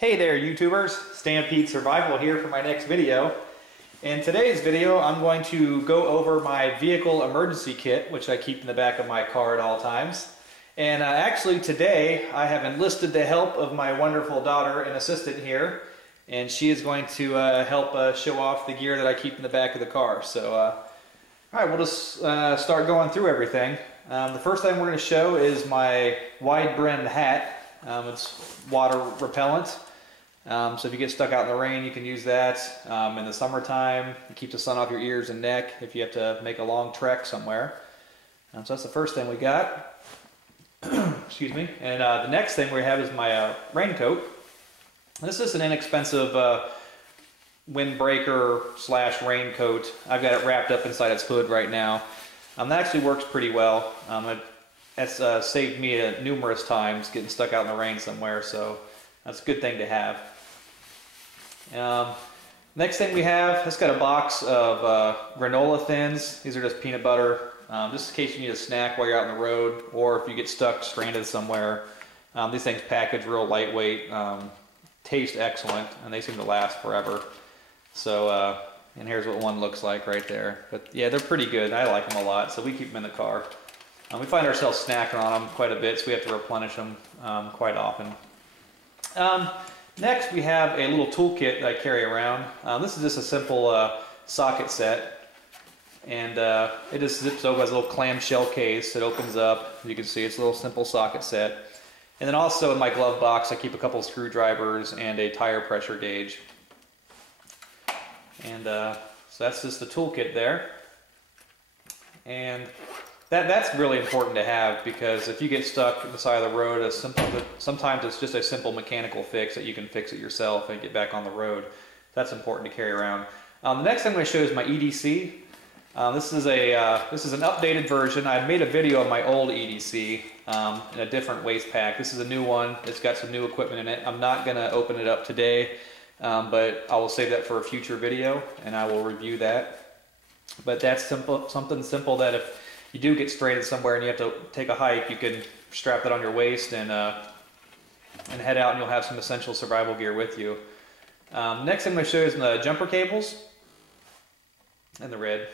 Hey there YouTubers, Stampede Survival here for my next video. In today's video I'm going to go over my vehicle emergency kit, which I keep in the back of my car at all times. And actually today I have enlisted the help of my wonderful daughter and assistant here, and she is going to help show off the gear that I keep in the back of the car. So alright, we'll just start going through everything. The first thing we're going to show is my wide brimmed hat. It's water repellent. So if you get stuck out in the rain, you can use that. In the summertime, it keeps the sun off your ears and neck if you have to make a long trek somewhere. So that's the first thing we got. Excuse me. And the next thing we have is my raincoat. This is an inexpensive windbreaker / raincoat. I've got it wrapped up inside its hood right now. That actually works pretty well. It's saved me numerous times getting stuck out in the rain somewhere, so that's a good thing to have. Next thing we have, it's got a box of granola thins. These are just peanut butter, just in case you need a snack while you're out on the road, or if you get stuck, stranded somewhere. These things package real lightweight, taste excellent, and they seem to last forever. So, and here's what one looks like right there. But yeah, they're pretty good. I like them a lot, so we keep them in the car. We find ourselves snacking on them quite a bit, so we have to replenish them quite often. Next we have a little toolkit that I carry around. This is just a simple socket set, and it just zips over as a little clamshell case. It opens up. You can see it's a little simple socket set. And then also in my glove box I keep a couple of screwdrivers and a tire pressure gauge. And so that's just the toolkit there. And that's really important to have, because if you get stuck on the side of the road, sometimes it's just a simple mechanical fix that you can fix it yourself and get back on the road. That's important to carry around. The next thing I'm going to show is my EDC. This is an updated version. I made a video of my old EDC in a different waste pack. This is a new one. It's got some new equipment in it. I'm not going to open it up today, but I will save that for a future video and I will review that. But that's something simple that if you do get stranded somewhere and you have to take a hike, you can strap that on your waist and head out, and you'll have some essential survival gear with you. Next thing I'm going to show you is the jumper cables and the red.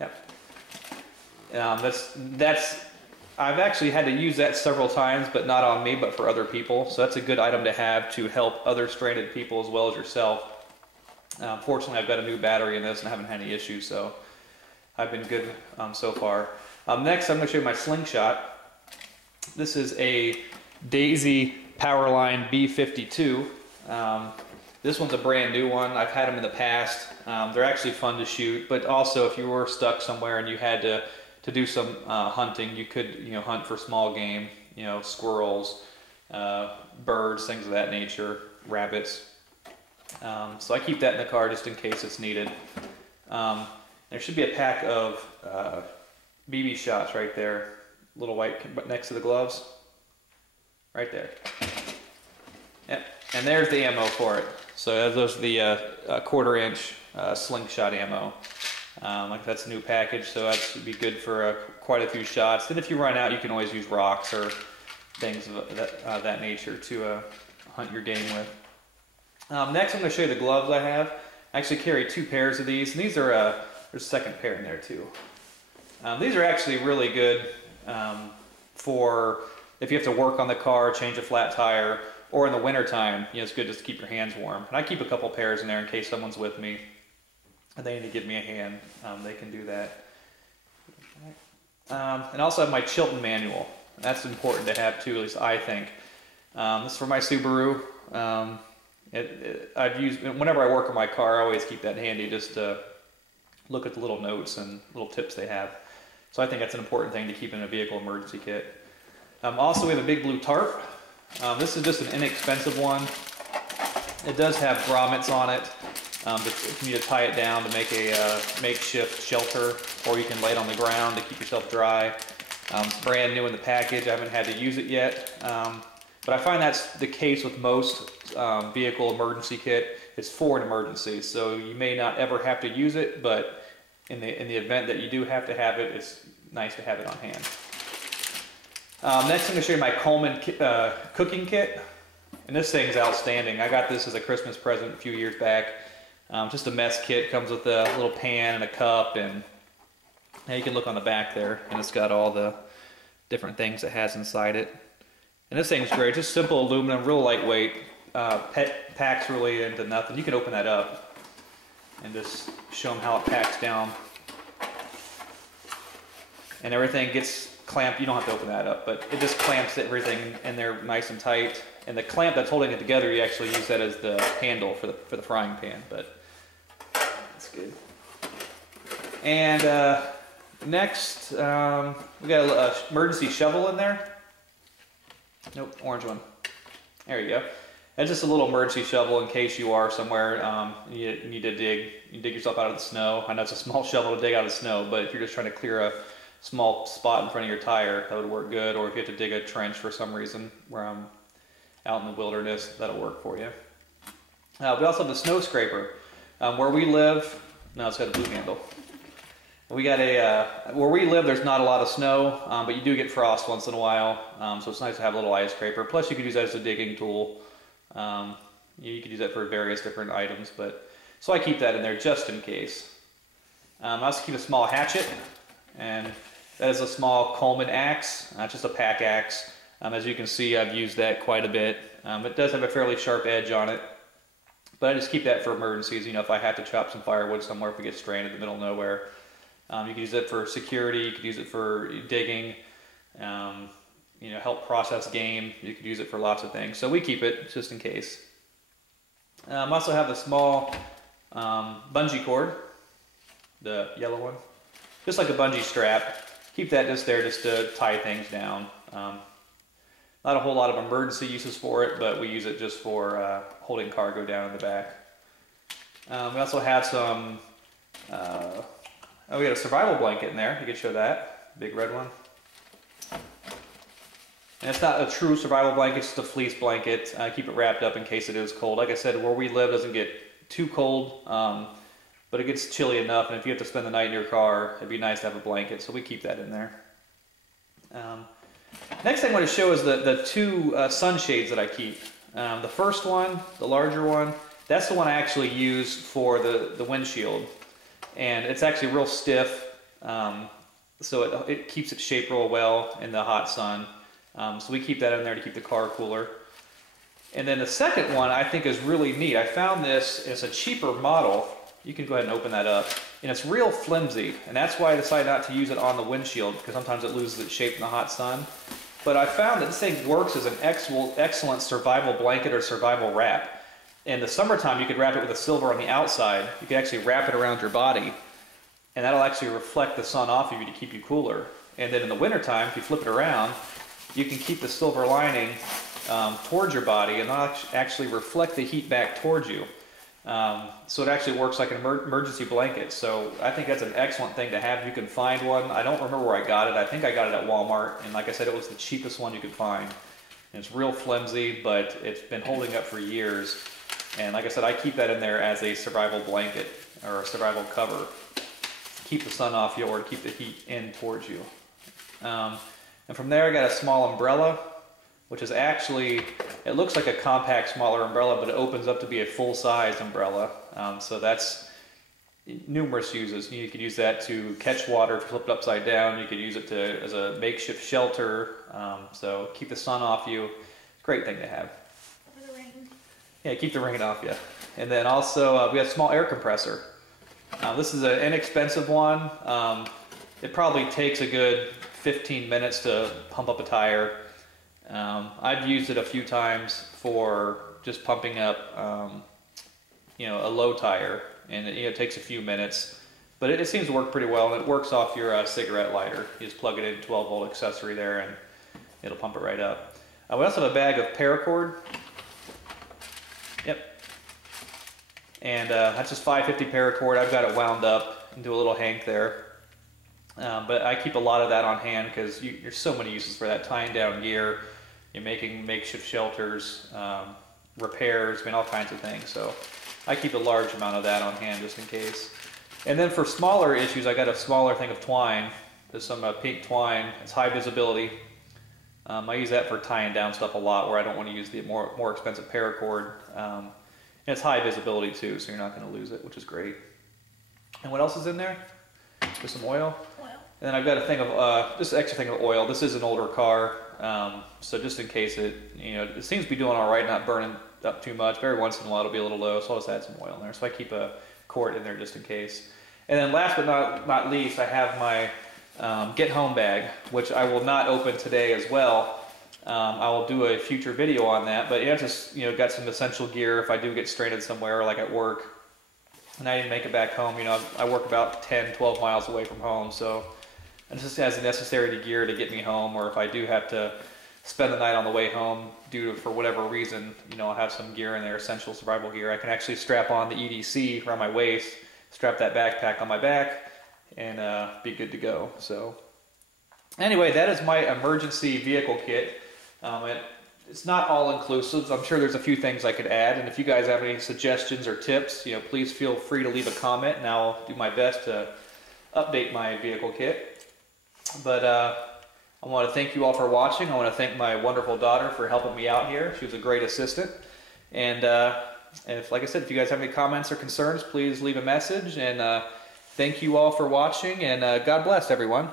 Yep. I've actually had to use that several times, but not on me, but for other people. So that's a good item to have to help other stranded people as well as yourself. Fortunately, I've got a new battery in this and I haven't had any issues, so I've been good so far. Next, I'm going to show you my slingshot. This is a Daisy Powerline B52. This one's a brand new one. I've had them in the past. They're actually fun to shoot, but also if you were stuck somewhere and you had to do some hunting, you could hunt for small game, squirrels, birds, things of that nature, rabbits. So I keep that in the car just in case it's needed. There should be a pack of BB shots right there, little white next to the gloves, right there. Yep, and there's the ammo for it. So those are the 1/4 inch slingshot ammo. Like that's a new package, so that should be good for quite a few shots. And if you run out, you can always use rocks or things of that nature to hunt your game with. Next, I'm going to show you the gloves I have. I actually carry 2 pairs of these, and these are there's a second pair in there too. These are actually really good for if you have to work on the car, change a flat tire, or in the wintertime, it's good just to keep your hands warm. And I keep a couple pairs in there in case someone's with me and they need to give me a hand. They can do that. And also have my Chilton manual. That's important to have too, at least I think. This is for my Subaru. I've used whenever I work on my car. I always keep that handy just to look at the little notes and little tips they have. So I think that's an important thing to keep in a vehicle emergency kit. Also, we have a big blue tarp. This is just an inexpensive one. It does have grommets on it. If you need to tie it down to make a makeshift shelter, or you can lay it on the ground to keep yourself dry. It's brand new in the package. I haven't had to use it yet. But I find that's the case with most vehicle emergency kit. It's for an emergency, so you may not ever have to use it, but in the event that you do have to have it, it's nice to have it on hand. Next I'm going to show you my Coleman cooking kit. And this thing's outstanding. I got this as a Christmas present a few years back. Just a mess kit, comes with a little pan and a cup, and you can look on the back there, and it's got all the different things it has inside it. And this thing's great, just simple aluminum, real lightweight, packs really into nothing. You can open that up and just show them how it packs down. And everything gets clamped. You don't have to open that up, but it just clamps everything in there nice and tight. And the clamp that's holding it together, you actually use that as the handle for the frying pan, but that's good. And next, we got an emergency shovel in there. Nope, orange one. There you go. That's just a little emergency shovel in case you are somewhere you need to dig yourself out of the snow. I know it's a small shovel to dig out of the snow, but if you're just trying to clear a small spot in front of your tire, that would work good. Or if you have to dig a trench for some reason, where I'm out in the wilderness, that'll work for you. We also have the snow scraper. Where we live, no, it's got a blue handle. We got where we live, there's not a lot of snow, but you do get frost once in a while, so it's nice to have a little ice scraper. Plus you could use that as a digging tool. You could use that for various different items, so I keep that in there just in case. I also keep a small hatchet, and that is a small Coleman axe, just a pack axe. As you can see, I've used that quite a bit. It does have a fairly sharp edge on it, but I just keep that for emergencies. You know, if I have to chop some firewood somewhere, if we get stranded in the middle of nowhere. You can use it for security, you could use it for digging, you know, help process game. You could use it for lots of things. So we keep it just in case. I also have the small bungee cord, the yellow one, just like a bungee strap. Keep that just there just to tie things down. Not a whole lot of emergency uses for it, but we use it just for holding cargo down in the back. We also have some, we got a survival blanket in there. You could show that, big red one. And it's not a true survival blanket, it's just a fleece blanket. Keep it wrapped up in case it is cold. Like I said, where we live doesn't get too cold, but it gets chilly enough, and if you have to spend the night in your car, it'd be nice to have a blanket, so we keep that in there. Next thing I want to show is the two sunshades that I keep. The first one, the larger one, that's the one I actually use for the windshield. And it's actually real stiff, so it keeps its shape real well in the hot sun. So we keep that in there to keep the car cooler. And then the second one I think is really neat. I found this, it's a cheaper model. You can go ahead and open that up. And it's real flimsy, and that's why I decided not to use it on the windshield, because sometimes it loses its shape in the hot sun. But I found that this thing works as an excellent survival blanket or survival wrap. In the summertime, you could wrap it with a silver on the outside. You could actually wrap it around your body, and that'll actually reflect the sun off of you to keep you cooler. And then in the wintertime, if you flip it around, you can keep the silver lining towards your body, and that'll actually reflect the heat back towards you. So it actually works like an emergency blanket. So I think that's an excellent thing to have if you can find one. I don't remember where I got it. I think I got it at Walmart, and like I said, it was the cheapest one you could find. And it's real flimsy, but it's been holding up for years. And like I said, I keep that in there as a survival blanket or a survival cover. Keep the sun off you or keep the heat in towards you. And from there I got a small umbrella, which is actually, it looks like a compact, smaller umbrella, but it opens up to be a full-size umbrella. So that's numerous uses. You could use that to catch water, flip it upside down. You could use it as a makeshift shelter. So keep the sun off you. Great thing to have. For the rain. Yeah, keep the rain off you. And then also we have a small air compressor. This is an inexpensive one. It probably takes a good 15 minutes to pump up a tire. I've used it a few times for just pumping up, you know, a low tire, and it takes a few minutes, but it seems to work pretty well, and it works off your cigarette lighter. You just plug it in, 12-volt accessory there, and it'll pump it right up. We also have a bag of paracord. Yep. And that's just 550 paracord. I've got it wound up into a little hank there. But I keep a lot of that on hand because there's so many uses for that. Tying down gear, you're making makeshift shelters, repairs, I mean, all kinds of things. So I keep a large amount of that on hand just in case. And then for smaller issues, I got a smaller thing of twine. There's some pink twine. It's high visibility. I use that for tying down stuff a lot where I don't want to use the more expensive paracord. And it's high visibility too, so you're not going to lose it, which is great. And what else is in there? Just some oil. And then I've got a thing of just an extra thing of oil. This is an older car, so just in case it seems to be doing all right, not burning up too much. Every once in a while it'll be a little low, so I'll just add some oil in there. So I keep a quart in there just in case. And then last but not least, I have my Get Home bag, which I will not open today as well. I will do a future video on that, but it's just got some essential gear if I do get stranded somewhere, like at work, and I didn't make it back home. I work about 10-12 miles away from home, so it just has the necessary gear to get me home, or if I do have to spend the night on the way home for whatever reason, I'll have some gear in there, essential survival gear. I can actually strap on the EDC around my waist, strap that backpack on my back, and be good to go. So anyway, that is my emergency vehicle kit. It's not all inclusive. I'm sure there's a few things I could add, and if you guys have any suggestions or tips, please feel free to leave a comment, and I'll do my best to update my vehicle kit. But I want to thank you all for watching. I want to thank my wonderful daughter for helping me out here. She was a great assistant. And like I said, if you guys have any comments or concerns, please leave a message. And thank you all for watching, and God bless everyone.